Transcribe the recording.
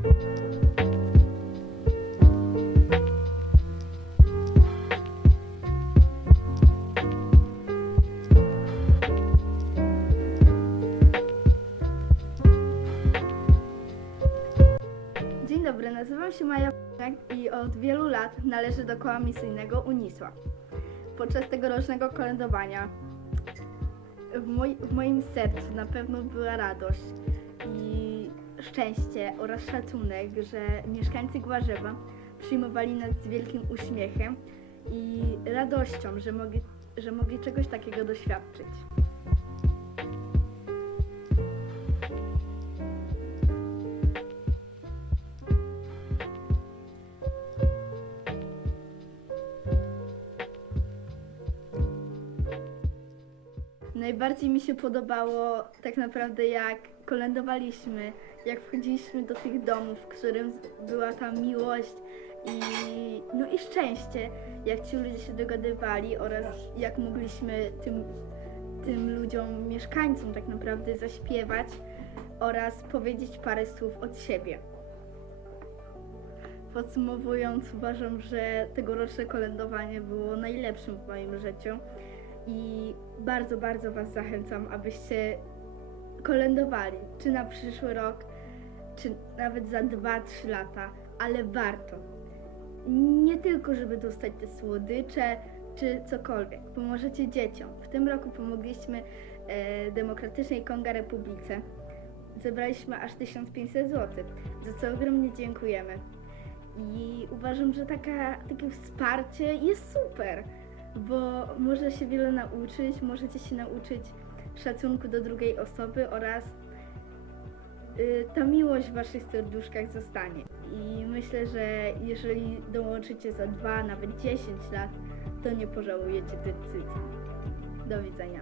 Dzień dobry, nazywam się Maja i od wielu lat należę do koła misyjnego Unisła. Podczas tegorocznego kolędowania w, moj, w moim sercu na pewno była radość i szczęście oraz szacunek, że mieszkańcy Gwarzewa przyjmowali nas z wielkim uśmiechem i radością, że mogli, że mogli czegoś takiego doświadczyć. Najbardziej mi się podobało tak naprawdę jak kolędowaliśmy, jak wchodziliśmy do tych domów, w którym była ta miłość i, no i szczęście, jak ci ludzie się dogadywali oraz jak mogliśmy tym, tym ludziom, mieszkańcom tak naprawdę zaśpiewać oraz powiedzieć parę słów od siebie. Podsumowując, uważam, że tegoroczne kolędowanie było najlepszym w moim życiu i bardzo, bardzo Was zachęcam, abyście kolędowali, czy na przyszły rok, czy nawet za 2-3 lata, ale warto. Nie tylko, żeby dostać te słodycze, czy cokolwiek. Pomożecie dzieciom. W tym roku pomogliśmy e, Demokratycznej Konga Republice. Zebraliśmy aż 1500 zł, za co ogromnie dziękujemy. I uważam, że taka, takie wsparcie jest super, bo można się wiele nauczyć, możecie się nauczyć szacunku do drugiej osoby oraz y, ta miłość w waszych serduszkach zostanie. I myślę, że jeżeli dołączycie za dwa, nawet 10 lat, to nie pożałujecie decyzji. Do widzenia.